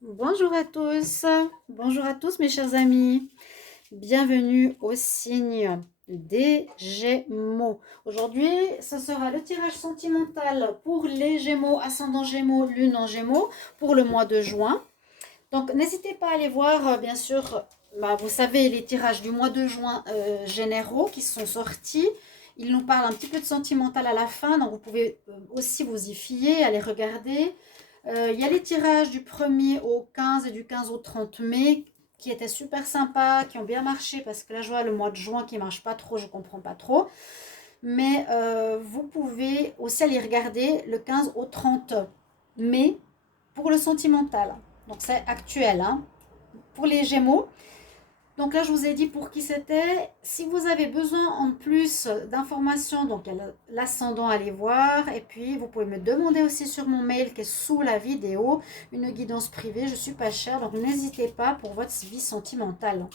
Bonjour à tous mes chers amis, bienvenue au signe des Gémeaux. Aujourd'hui, ce sera le tirage sentimental pour les Gémeaux, ascendant Gémeaux, lune en Gémeaux, pour le mois de juin. Donc n'hésitez pas à aller voir, bien sûr, vous savez, les tirages du mois de juin généraux qui sont sortis. Ils nous parlent un petit peu de sentimental à la fin, donc vous pouvez aussi vous y fier, aller regarder. Il y a les tirages du 1er au 15 et du 15 au 30 mai qui étaient super sympas, qui ont bien marché parce que là je vois le mois de juin qui ne marche pas trop, je ne comprends pas trop. Mais vous pouvez aussi aller regarder le 15 au 30 mai pour le sentimental. Donc c'est actuel, hein, pour les Gémeaux. Donc là, je vous ai dit pour qui c'était. Si vous avez besoin en plus d'informations, donc l'ascendant, allez voir. Et puis, vous pouvez me demander aussi sur mon mail qui est sous la vidéo, une guidance privée. Je suis pas chère, donc n'hésitez pas pour votre vie sentimentale.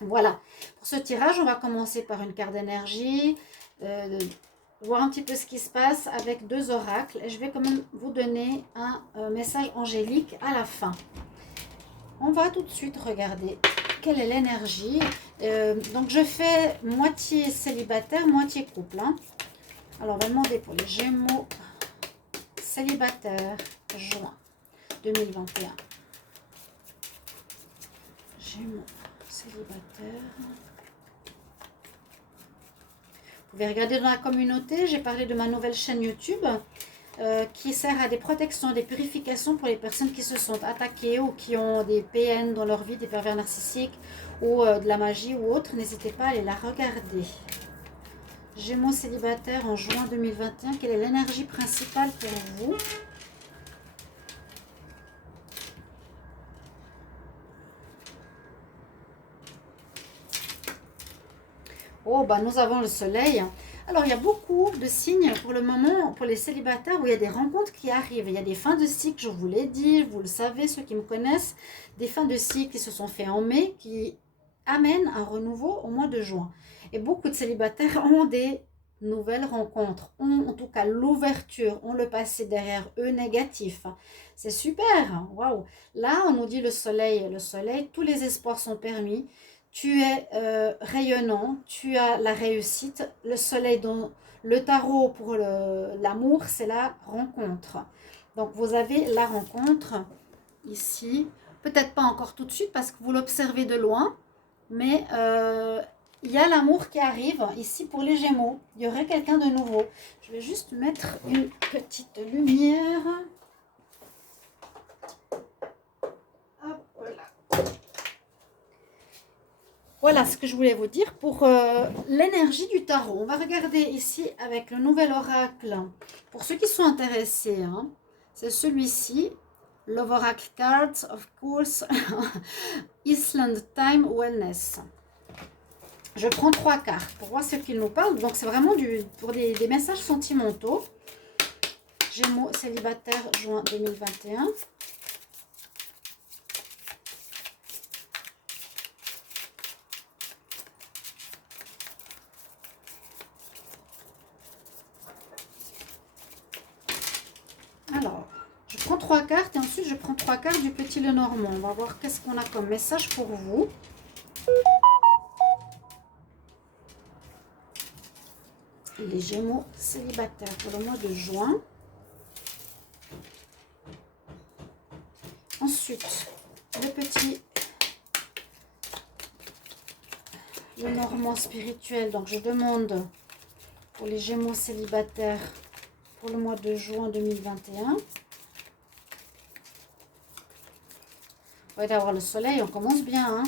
Voilà. Pour ce tirage, on va commencer par une carte d'énergie, voir un petit peu ce qui se passe avec deux oracles. Et je vais quand même vous donner un message angélique à la fin. On va tout de suite regarder quelle est l'énergie. Donc je fais moitié célibataire, moitié couple, hein. Alors on va demander pour les Gémeaux célibataire, juin 2021. Gémeaux célibataire. Vous pouvez regarder dans la communauté, j'ai parlé de ma nouvelle chaîne YouTube qui sert à des protections, des purifications pour les personnes qui se sont attaquées ou qui ont des PN dans leur vie, des pervers narcissiques ou de la magie ou autre. N'hésitez pas à aller la regarder. Gémeaux célibataire en juin 2021, quelle est l'énergie principale pour vous? Oh, bah nous avons le soleil. Alors, il y a beaucoup de signes pour le moment, pour les célibataires, où il y a des rencontres qui arrivent. Il y a des fins de cycle, je vous l'ai dit, vous le savez, ceux qui me connaissent, des fins de cycle qui se sont faites en mai, qui amènent un renouveau au mois de juin. Et beaucoup de célibataires ont des nouvelles rencontres, ont en tout cas l'ouverture, ont le passé derrière eux négatif. C'est super, waouh! Là, on nous dit le soleil, tous les espoirs sont permis. Tu es rayonnant, tu as la réussite. Le soleil dans le tarot pour l'amour, c'est la rencontre. Donc vous avez la rencontre ici. Peut-être pas encore tout de suite parce que vous l'observez de loin, mais il y a l'amour qui arrive ici pour les Gémeaux. Il y aurait quelqu'un de nouveau. Je vais juste mettre une petite lumière. Hop, voilà. Voilà ce que je voulais vous dire pour l'énergie du tarot. On va regarder ici avec le nouvel oracle. Pour ceux qui sont intéressés, hein, c'est celui-ci. Love Oracle Cards, of course. Island Time Wellness. Je prends 3 cartes pour voir ce qu'il nous parle. Donc c'est vraiment pour des messages sentimentaux. Gémeaux célibataire, juin 2021. Alors, je prends 3 cartes et ensuite je prends 3 cartes du petit Lenormand. On va voir qu'est-ce qu'on a comme message pour vous. Les Gémeaux célibataires pour le mois de juin. Ensuite, le petit Lenormand spirituel. Donc, je demande pour les Gémeaux célibataires pour le mois de juin 2021. On va avoir le soleil, on commence bien, hein.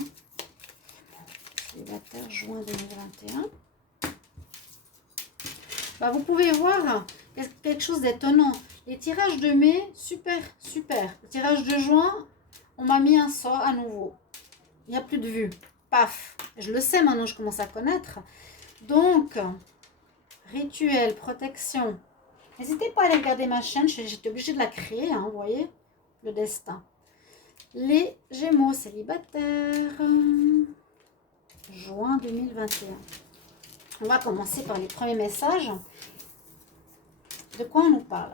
Célibataire, juin 2021. Vous pouvez voir quelque chose d'étonnant. Les tirages de mai, super, super. Le tirage de juin, on m'a mis un sort à nouveau. Il n'y a plus de vue. Paf. Je le sais maintenant, je commence à connaître. Donc, rituel, protection. N'hésitez pas à aller regarder ma chaîne. J'étais obligée de la créer, hein, vous voyez. Le destin. Les Gémeaux célibataires. Juin 2021. On va commencer par les premiers messages. De quoi on nous parle?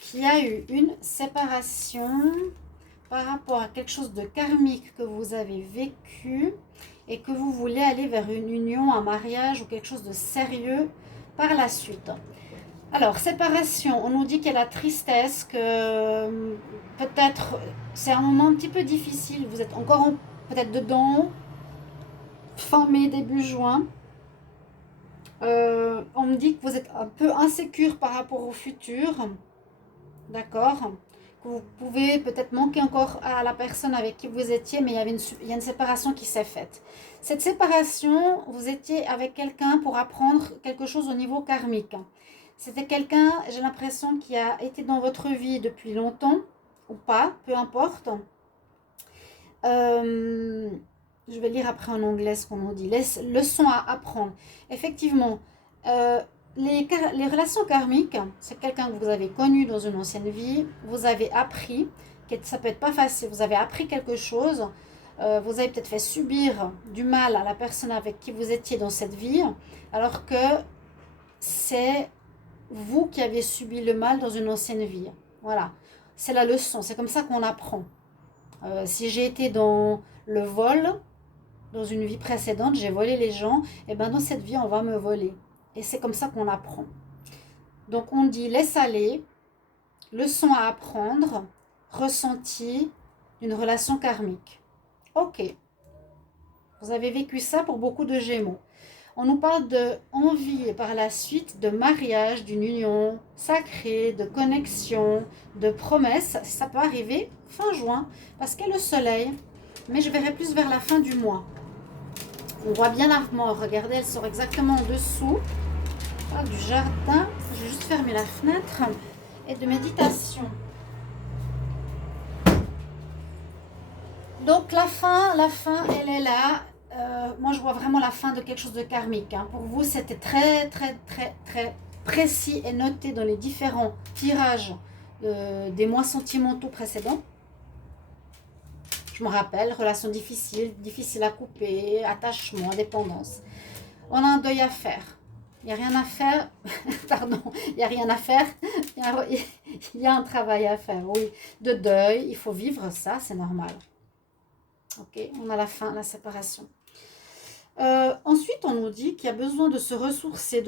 Qu'il y a eu une séparation par rapport à quelque chose de karmique que vous avez vécu et que vous voulez aller vers une union, un mariage ou quelque chose de sérieux par la suite. Alors, séparation, on nous dit qu'il y a la tristesse, que peut-être c'est un moment un petit peu difficile, vous êtes encore peut-être dedans, fin mai, début juin. On me dit que vous êtes un peu insécure par rapport au futur, d'accord? Que vous pouvez peut-être manquer encore à la personne avec qui vous étiez, mais il y a une séparation qui s'est faite. Cette séparation, vous étiez avec quelqu'un pour apprendre quelque chose au niveau karmique. C'était quelqu'un, j'ai l'impression, qui a été dans votre vie depuis longtemps, ou pas, peu importe. Je vais lire après en anglais ce qu'on nous dit. Les leçons à apprendre. Effectivement, les relations karmiques, c'est quelqu'un que vous avez connu dans une ancienne vie. Vous avez appris, ça peut être pas facile, vous avez appris quelque chose. Vous avez peut-être fait subir du mal à la personne avec qui vous étiez dans cette vie, alors que c'est vous qui avez subi le mal dans une ancienne vie. Voilà, c'est la leçon, c'est comme ça qu'on apprend. Si j'ai été dans le vol, dans une vie précédente, j'ai volé les gens, et bien dans cette vie, on va me voler. Et c'est comme ça qu'on apprend. Donc on dit laisse aller, leçon à apprendre, ressenti d'une relation karmique. Ok, vous avez vécu ça pour beaucoup de Gémeaux. On nous parle de envie par la suite, de mariage, d'une union sacrée, de connexion, de promesse. Ça peut arriver fin juin parce qu'il y a le soleil, mais je verrai plus vers la fin du mois. On voit bien la mort, regardez, elle sort exactement en dessous. Ah, du jardin, je vais juste fermer la fenêtre, et de méditation. Donc la fin, elle est là. Moi, je vois vraiment la fin de quelque chose de karmique. Hein. Pour vous, c'était très, très, très, très précis et noté dans les différents tirages des mois sentimentaux précédents. Je me rappelle, relations difficiles, difficiles à couper, attachement, dépendance. On a un deuil à faire. Il n'y a rien à faire. Pardon, il n'y a rien à faire. Il y a un travail à faire, oui. De deuil, il faut vivre ça, c'est normal. Ok, on a la fin, la séparation. Ensuite, on nous dit qu'il y a besoin de se ressourcer,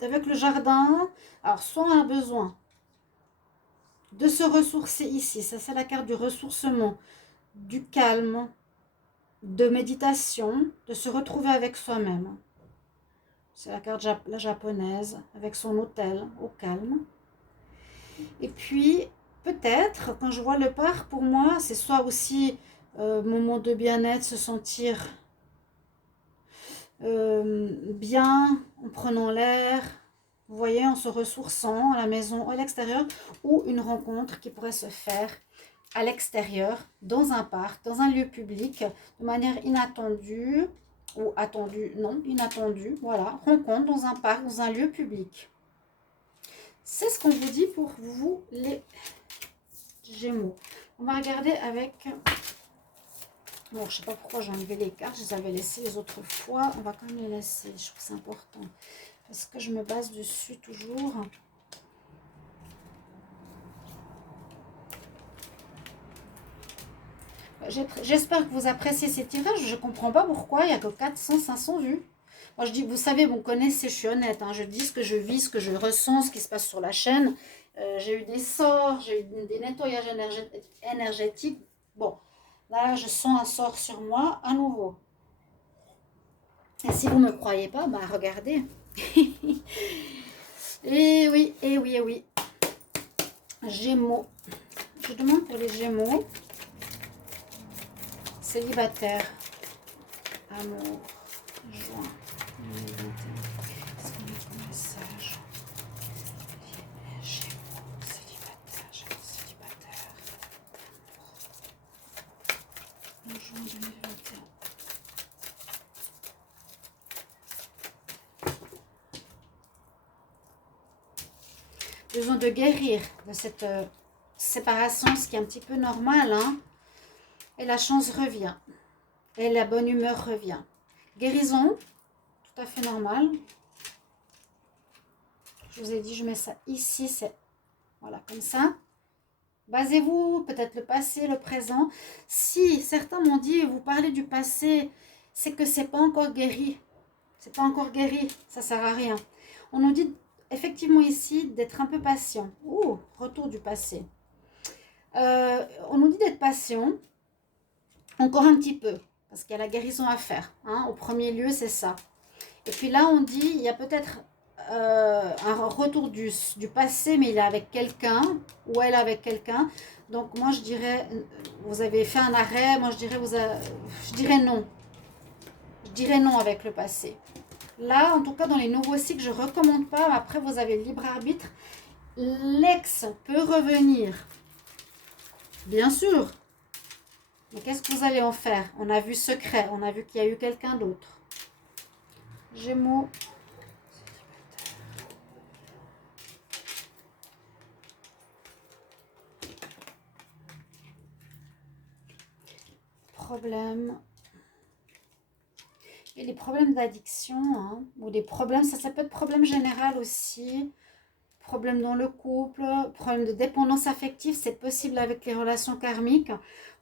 avec le jardin. Alors, soit on a besoin de se ressourcer ici, ça c'est la carte du ressourcement, du calme, de méditation, de se retrouver avec soi-même. C'est la carte la japonaise, avec son hôtel au calme. Et puis, peut-être, quand je vois le parc, pour moi, c'est soit aussi moment de bien-être, se sentir bien en prenant l'air, vous voyez, en se ressourçant à la maison, à l'extérieur, ou une rencontre qui pourrait se faire à l'extérieur, dans un parc, dans un lieu public, de manière inattendue, ou attendue, non, inattendue, voilà, rencontre dans un parc, dans un lieu public. C'est ce qu'on vous dit pour vous, les Gémeaux. On va regarder avec... Bon, je ne sais pas pourquoi j'ai enlevé les cartes, je les avais laissées les autres fois. On va quand même les laisser, je trouve que c'est important. Parce que je me base dessus toujours. J'espère que vous appréciez ces tirages. Je ne comprends pas pourquoi il n'y a que 400, 500 vues. Moi, je dis, vous savez, vous me connaissez, je suis honnête. Hein, je dis ce que je vis, ce que je ressens, ce qui se passe sur la chaîne. J'ai eu des sorts, j'ai eu des nettoyages énergétiques. Bon, là, je sens un sort sur moi à nouveau. Et si vous ne me croyez pas, bah regardez. Et oui, et oui, et oui. Gémeaux. Je demande pour les Gémeaux. Célibataire. Amour. Juin 2021. Qu'est-ce qu'on a comme message? Gémeaux. Célibataire. Gémeaux célibataire. Amour. Juin 2021. Besoin de guérir de cette séparation, ce qui est un petit peu normal, hein. Et la chance revient. Et la bonne humeur revient. Guérison, tout à fait normal. Je vous ai dit, je mets ça ici, c'est voilà, comme ça. Basez-vous, peut-être le passé, le présent. Si certains m'ont dit, vous parlez du passé, c'est que c'est pas encore guéri. C'est pas encore guéri, ça sert à rien. On nous dit effectivement ici d'être un peu patient. Ouh, retour du passé. On nous dit d'être patient, encore un petit peu, parce qu'il y a la guérison à faire. Hein. Au premier lieu, c'est ça. Et puis là, on dit, il y a peut-être un retour du passé, mais il est avec quelqu'un, ou elle avec quelqu'un. Donc moi, je dirais, vous avez fait un arrêt, moi je dirais non. Je dirais non avec le passé. Là, en tout cas, dans les nouveaux cycles, je ne recommande pas. Après, vous avez le libre arbitre. L'ex peut revenir, bien sûr. Mais qu'est-ce que vous allez en faire? On a vu secret, on a vu qu'il y a eu quelqu'un d'autre. Gémeaux. Problème. Et les problèmes d'addiction, hein, ou des problèmes, ça peut être problème général aussi. Problème dans le couple, problème de dépendance affective, c'est possible avec les relations karmiques.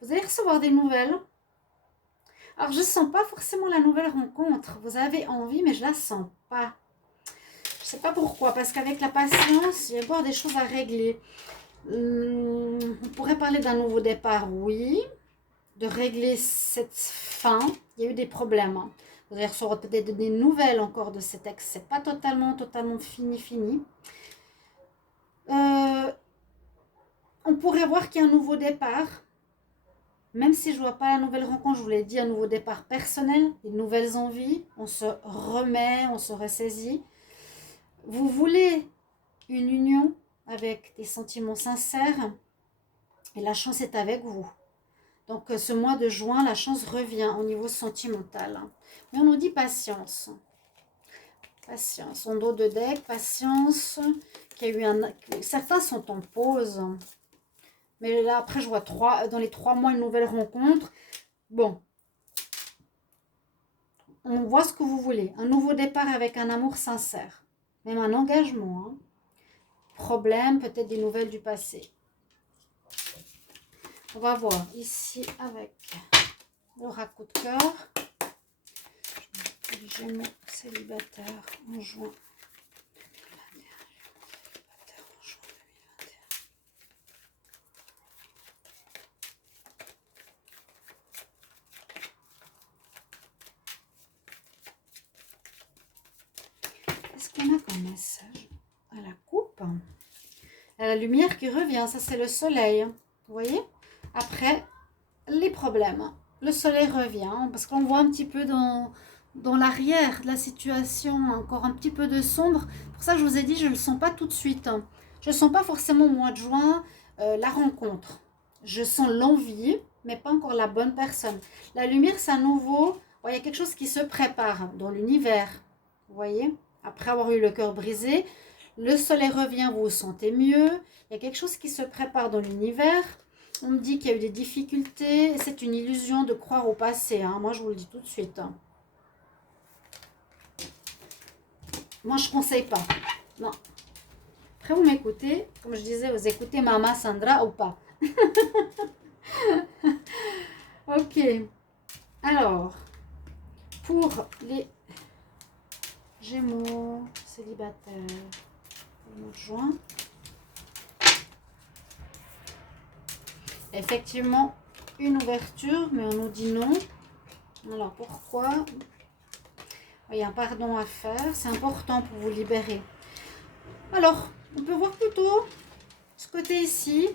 Vous allez recevoir des nouvelles. Alors, je ne sens pas forcément la nouvelle rencontre. Vous avez envie, mais je ne la sens pas. Je ne sais pas pourquoi, parce qu'avec la patience, il y a encore des choses à régler. On pourrait parler d'un nouveau départ, oui. De régler cette fin. Il y a eu des problèmes. Hein. Vous allez recevoir peut-être des nouvelles encore de cet ex. C'est pas totalement fini. On pourrait voir qu'il y a un nouveau départ. Même si je ne vois pas la nouvelle rencontre, je vous l'ai dit, un nouveau départ personnel, des nouvelles envies, on se remet, on se ressaisit. Vous voulez une union avec des sentiments sincères et la chance est avec vous. Donc ce mois de juin, la chance revient au niveau sentimental. Mais on nous dit patience. Patience. En dos de deck, patience. Certains sont en pause. Mais là, après, je vois dans les 3 mois, une nouvelle rencontre. Bon. On voit ce que vous voulez. Un nouveau départ avec un amour sincère. Même un engagement. Hein. Problème, peut-être des nouvelles du passé. On va voir ici avec l'oracle coup de cœur. Les Gémeaux célibataires en juin 2021. Célibataires en juin 2021. Qu'est-ce qu'on a comme message à la coupe? La lumière qui revient, ça c'est le soleil. Vous voyez? Après, les problèmes. Le soleil revient parce qu'on voit un petit peu dans l'arrière de la situation, encore un petit peu de sombre. Pour ça, je vous ai dit, je ne le sens pas tout de suite. Je ne sens pas forcément au mois de juin la rencontre. Je sens l'envie, mais pas encore la bonne personne. La lumière, c'est à nouveau, il y a quelque chose qui se prépare dans l'univers. Vous voyez? Après avoir eu le cœur brisé, le soleil revient, vous vous sentez mieux. Il y a quelque chose qui se prépare dans l'univers. On me dit qu'il y a eu des difficultés. C'est une illusion de croire au passé. Hein. Moi, je vous le dis tout de suite. Hein. Moi, je ne conseille pas. Non. Après, vous m'écoutez. Comme je disais, vous écoutez Maman Sandra ou pas. Ok. Alors, pour les Gémeaux célibataires, au mois de juin. Effectivement, une ouverture, mais on nous dit non. Alors, pourquoi? Il y a un pardon à faire. C'est important pour vous libérer. Alors, on peut voir plutôt ce côté ici.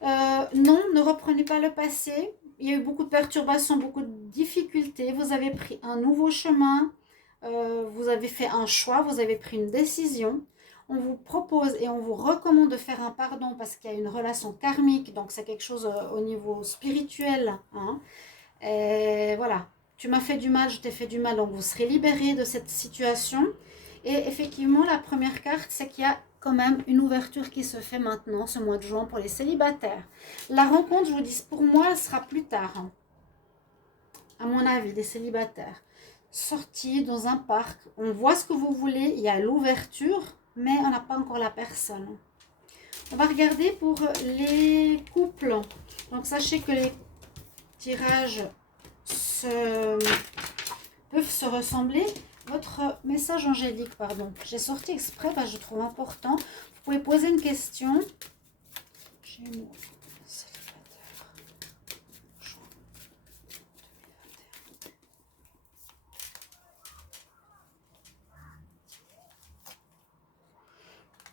Non, ne reprenez pas le passé. Il y a eu beaucoup de perturbations, beaucoup de difficultés. Vous avez pris un nouveau chemin. Vous avez fait un choix. Vous avez pris une décision. On vous propose et on vous recommande de faire un pardon parce qu'il y a une relation karmique. Donc, c'est quelque chose au niveau spirituel. Hein. Et voilà. Tu m'as fait du mal, je t'ai fait du mal. Donc, vous serez libéré de cette situation. Et effectivement, la première carte, c'est qu'il y a quand même une ouverture qui se fait maintenant, ce mois de juin, pour les célibataires. La rencontre, je vous dis, pour moi, elle sera plus tard, hein, à mon avis, des célibataires. Sortis dans un parc, on voit ce que vous voulez, il y a l'ouverture, mais on n'a pas encore la personne. On va regarder pour les couples. Donc, sachez que les tirages peuvent se ressembler. Votre message angélique, pardon. J'ai sorti exprès parce que je trouve important. Vous pouvez poser une question. Gémeaux, célibataire, juin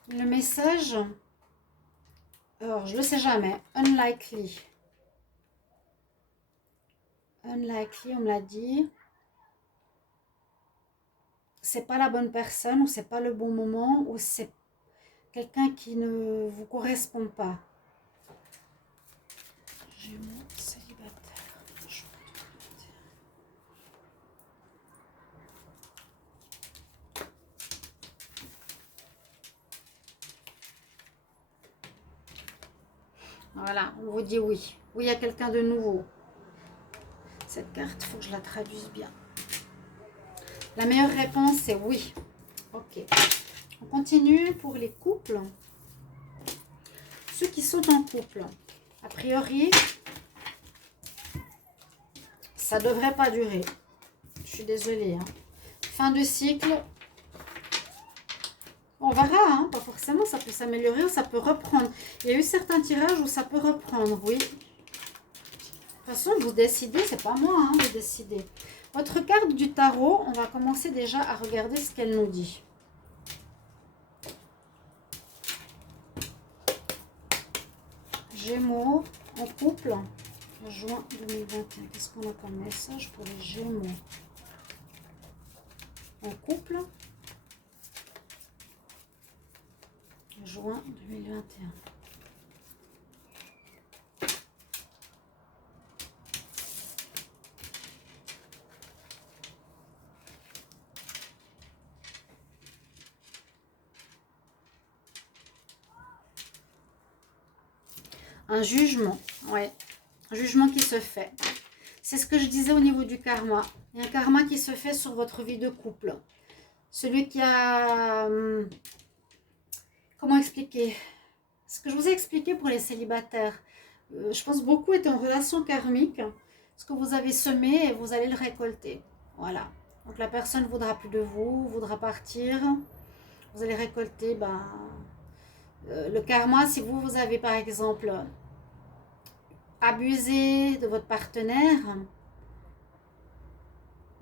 2021. Le message, alors je le sais jamais, unlikely. Unlikely, on me l'a dit. C'est pas la bonne personne, ou c'est pas le bon moment, ou c'est quelqu'un qui ne vous correspond pas. Gémeaux, célibataire, juin 2021. Voilà, on vous dit oui. Oui, il y a quelqu'un de nouveau. Cette carte, il faut que je la traduise bien. La meilleure réponse, c'est oui. Ok. On continue pour les couples. Ceux qui sont en couple, a priori, ça ne devrait pas durer. Je suis désolée. Hein. Fin de cycle. On verra, hein, pas forcément, ça peut s'améliorer ou ça peut reprendre. Il y a eu certains tirages où ça peut reprendre, oui. De toute façon, vous décidez, c'est pas moi, hein, de décider. Votre carte du tarot, on va commencer déjà à regarder ce qu'elle nous dit. Gémeaux, en couple, juin 2021. Qu'est-ce qu'on a comme message pour les Gémeaux? En couple, juin 2021. Un jugement, ouais. Un jugement qui se fait. C'est ce que je disais au niveau du karma. Il y a un karma qui se fait sur votre vie de couple. Celui qui a... comment expliquer? Ce que je vous ai expliqué pour les célibataires. Je pense beaucoup est en relation karmique. Ce que vous avez semé, vous allez le récolter. Voilà. Donc la personne ne voudra plus de vous, voudra partir. Vous allez récolter le karma. Si vous avez par exemple abusé de votre partenaire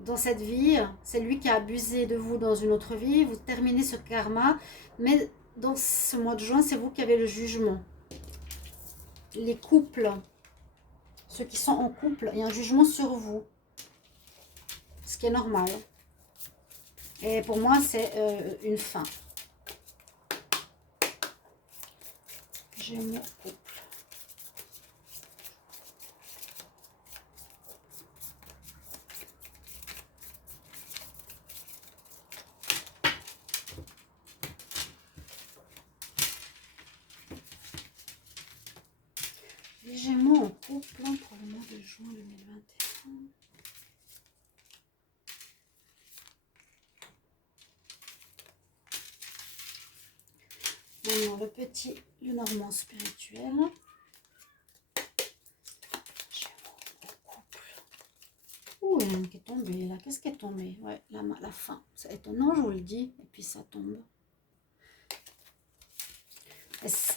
dans cette vie, c'est lui qui a abusé de vous dans une autre vie, vous terminez ce karma, mais dans ce mois de juin, c'est vous qui avez le jugement. Les couples, ceux qui sont en couple, il y a un jugement sur vous, ce qui est normal. Et pour moi, c'est une fin. Gémeaux, couple. Les Gémeaux en couple pour le mois de juin 2021. Maintenant, le petit, le normand spirituel. Gémeaux en couple. Ouh, il y en a une qui est tombée là. Qu'est-ce qui est tombé? Ouais, la fin. C'est étonnant, je vous le dis. Et puis ça tombe.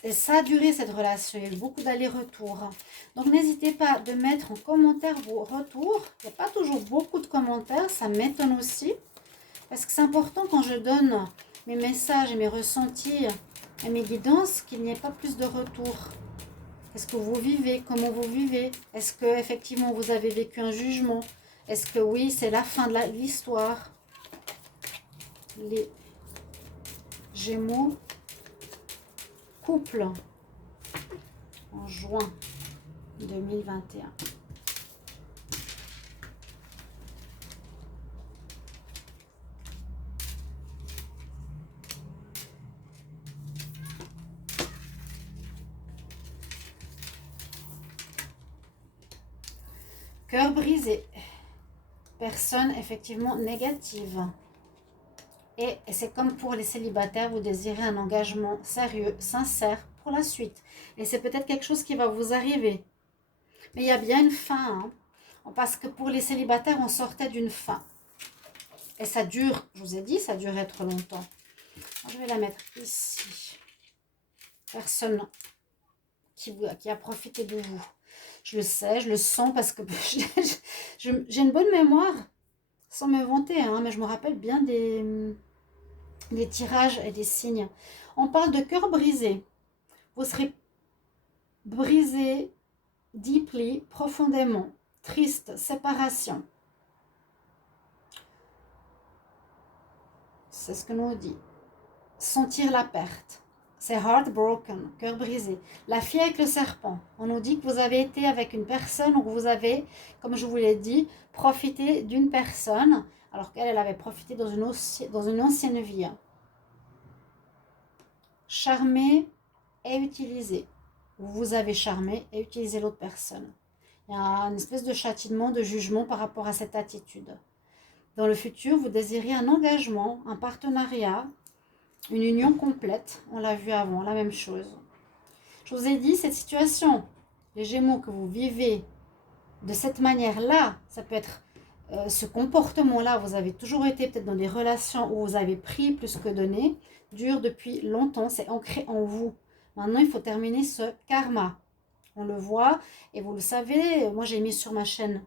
Et ça a duré cette relation, il y a eu beaucoup d'allers-retours. Donc n'hésitez pas de mettre en commentaire vos retours. Il n'y a pas toujours beaucoup de commentaires, ça m'étonne aussi. Parce que c'est important quand je donne mes messages et mes ressentis et mes guidances qu'il n'y ait pas plus de retours. Est-ce que vous vivez? Comment vous vivez? Est-ce que effectivement vous avez vécu un jugement? Est-ce que oui, c'est la fin de l'histoire? Les Gémeaux. Couple en juin 2021. Cœur brisé. Personne effectivement négative. Et c'est comme pour les célibataires, vous désirez un engagement sérieux, sincère, pour la suite. Et c'est peut-être quelque chose qui va vous arriver. Mais il y a bien une fin, hein, parce que pour les célibataires, on sortait d'une fin. Et ça dure, je vous ai dit, ça durait trop longtemps. Alors, je vais la mettre ici. Personne qui a profité de vous. Je le sais, je le sens parce que j'ai une bonne mémoire, sans me vanter, hein, mais je me rappelle bien des tirages et des signes. On parle de cœur brisé. Vous serez brisé, deeply, profondément, triste, séparation. C'est ce que nous dit. Sentir la perte. C'est heartbroken, cœur brisé. La fille avec le serpent. On nous dit que vous avez été avec une personne où vous avez, comme je vous l'ai dit, profité d'une personne, alors qu'elle avait profité dans une ancienne vie. Charmer et utiliser. Vous avez charmé et utilisé l'autre personne. Il y a une espèce de châtiment, de jugement par rapport à cette attitude. Dans le futur, vous désirez un engagement, un partenariat, une union complète. On l'a vu avant, la même chose. Je vous ai dit, cette situation, les Gémeaux que vous vivez de cette manière-là, ça peut être ce comportement-là, vous avez toujours été peut-être dans des relations où vous avez pris plus que donné, dure depuis longtemps, c'est ancré en vous. Maintenant, il faut terminer ce karma. On le voit, et vous le savez, moi j'ai mis sur ma chaîne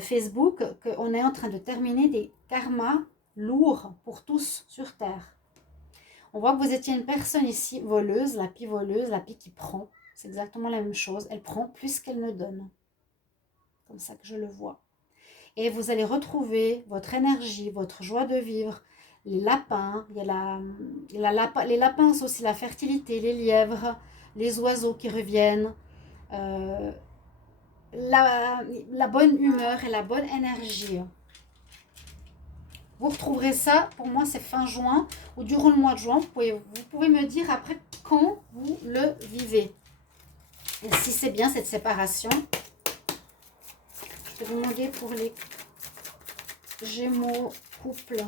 Facebook qu'on est en train de terminer des karmas lourds pour tous sur Terre. On voit que vous étiez une personne ici, voleuse, la pie qui prend. C'est exactement la même chose. Elle prend plus qu'elle ne donne. Comme ça que je le vois. Et vous allez retrouver votre énergie, votre joie de vivre. Les lapins, il y a les lapins, c'est aussi la fertilité, les lièvres, les oiseaux qui reviennent. La bonne humeur et la bonne énergie. Vous retrouverez ça, pour moi c'est fin juin ou durant le mois de juin. Vous pouvez me dire après quand vous le vivez. Et si c'est bien cette séparation. Je vais vous demander pour les Gémeaux couple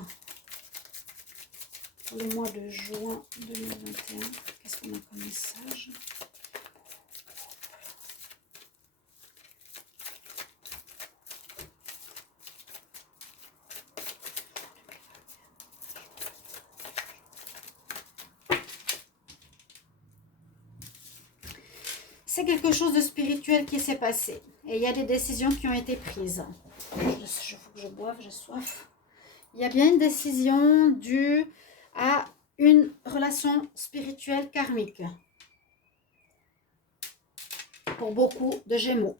pour le mois de juin 2021. Qu'est-ce qu'on a comme message ? C'est quelque chose de spirituel qui s'est passé. Et il y a des décisions qui ont été prises. Il faut que je boive, j'ai soif. Il y a bien une décision due à une relation spirituelle karmique. Pour beaucoup de Gémeaux.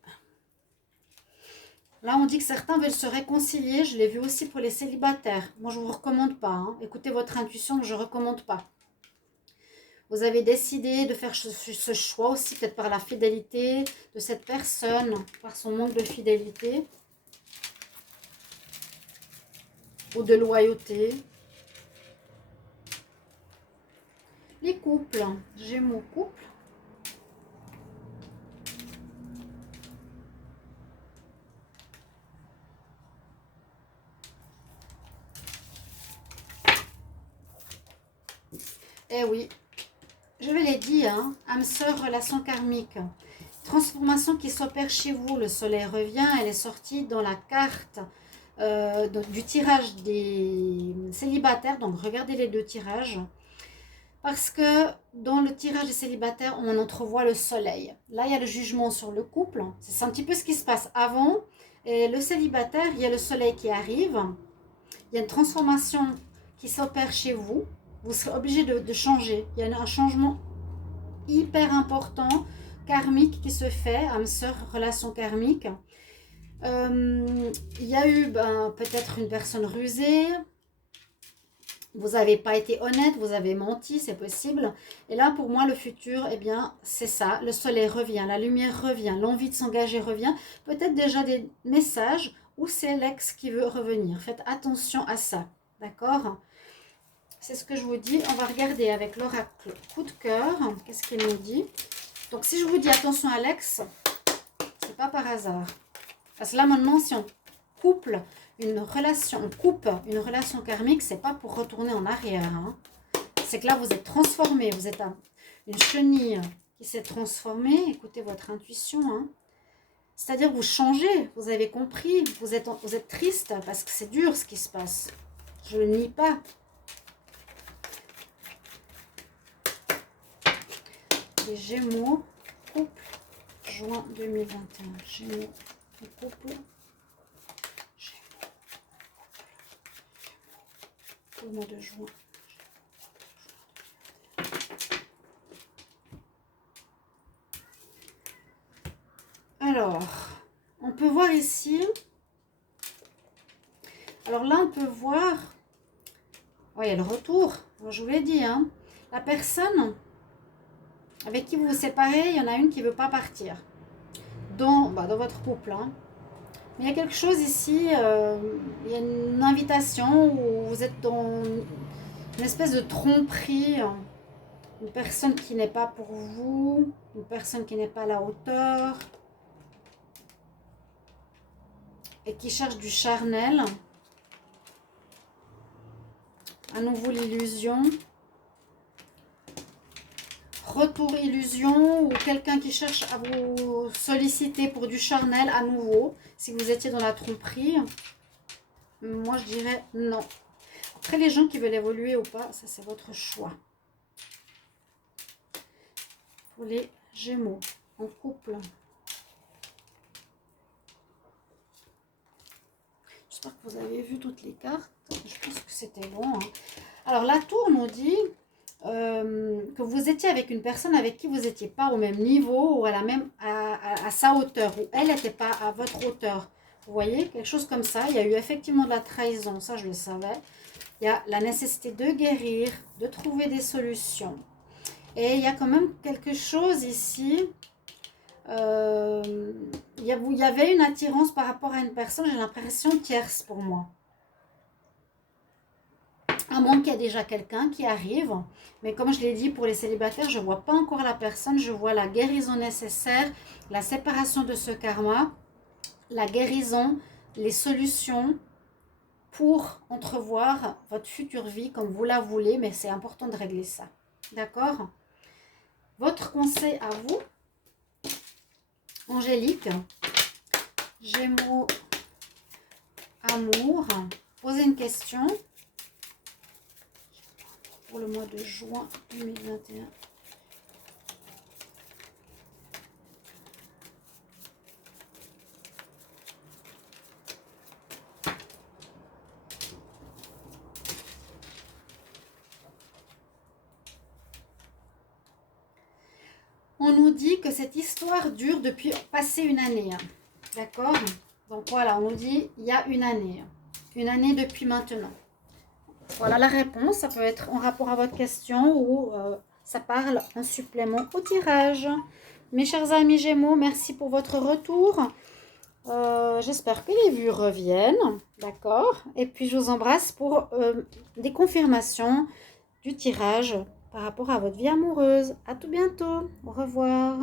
Là, on dit que certains veulent se réconcilier. Je l'ai vu aussi pour les célibataires. Moi, je ne vous recommande pas. Hein. Écoutez votre intuition, je ne recommande pas. Vous avez décidé de faire ce choix aussi, peut-être par la fidélité de cette personne, par son manque de fidélité ou de loyauté. Les couples, Gémeaux couple. Eh oui. Je vous l'ai dit, hein, âme sœur, relation karmique. Transformation qui s'opère chez vous. Le soleil revient, elle est sortie dans la carte du tirage des célibataires. Donc, regardez les deux tirages. Parce que dans le tirage des célibataires, on entrevoit le soleil. Là, il y a le jugement sur le couple. C'est un petit peu ce qui se passe avant. Et le célibataire, il y a le soleil qui arrive. Il y a une transformation qui s'opère chez vous. Vous serez obligé de changer. Il y a un changement hyper important, karmique qui se fait, âme sœur, relation karmique. Il y a eu peut-être une personne rusée. Vous n'avez pas été honnête, vous avez menti, c'est possible. Et là, pour moi, le futur, eh bien, c'est ça. Le soleil revient, la lumière revient, l'envie de s'engager revient. Peut-être déjà des messages où c'est l'ex qui veut revenir. Faites attention à ça, d'accord ? C'est ce que je vous dis. On va regarder avec l'oracle coup de cœur. Qu'est-ce qu'il nous dit? Donc, si je vous dis attention à l'ex, c'est pas par hasard. Parce que là, maintenant, si on coupe une relation karmique, c'est pas pour retourner en arrière. Hein. C'est que là, vous êtes transformé. Vous êtes une chenille qui s'est transformée. Écoutez votre intuition, hein. C'est-à-dire vous changez, vous avez compris, vous êtes triste parce que c'est dur ce qui se passe. Je ne le nie pas. Les Gémeaux, couple, juin 2021. Gémeaux, couple. Gémeaux, couple. Au mois de juin. Alors, on peut voir ici. Alors là, on peut voir. Oui, il y a le retour. Je vous l'ai dit, hein. La personne avec qui vous vous séparez, il y en a une qui ne veut pas partir. Dans votre couple, hein. Mais il y a quelque chose ici. Il y a une invitation où vous êtes dans une espèce de tromperie. Une personne qui n'est pas pour vous. Une personne qui n'est pas à la hauteur. Et qui cherche du charnel. À nouveau l'illusion. Retour illusion ou quelqu'un qui cherche à vous solliciter pour du charnel à nouveau. Si vous étiez dans la tromperie. Moi je dirais non. Après les gens qui veulent évoluer ou pas, ça c'est votre choix. Pour les Gémeaux en couple. J'espère que vous avez vu toutes les cartes. Je pense que c'était bon. Hein. Alors, la tour nous dit que vous étiez avec une personne avec qui vous n'étiez pas au même niveau ou à sa hauteur. Ou elle n'était pas à votre hauteur. Vous voyez, quelque chose comme ça. Il y a eu effectivement de la trahison. Ça, je le savais. Il y a la nécessité de guérir, de trouver des solutions. Et il y a quand même quelque chose ici... il y avait une attirance par rapport à une personne, j'ai l'impression tierce pour moi. À moins qu'il y ait déjà quelqu'un qui arrive. Mais comme je l'ai dit, pour les célibataires, je ne vois pas encore la personne. Je vois la guérison nécessaire, la séparation de ce karma, la guérison, les solutions pour entrevoir votre future vie comme vous la voulez. Mais c'est important de régler ça. D'accord? Votre conseil à vous, Angélique, Gémeaux, amour, posez une question pour le mois de juin 2021. On nous dit que cette histoire dure depuis passé une année. Hein. D'accord? Donc voilà, on nous dit il y a une année. Une année depuis maintenant. Voilà la réponse. Ça peut être en rapport à votre question ou ça parle en supplément au tirage. Mes chers amis Gémeaux, merci pour votre retour. J'espère que les vues reviennent. D'accord? Et puis je vous embrasse pour des confirmations du tirage par rapport à votre vie amoureuse. À tout bientôt. Au revoir.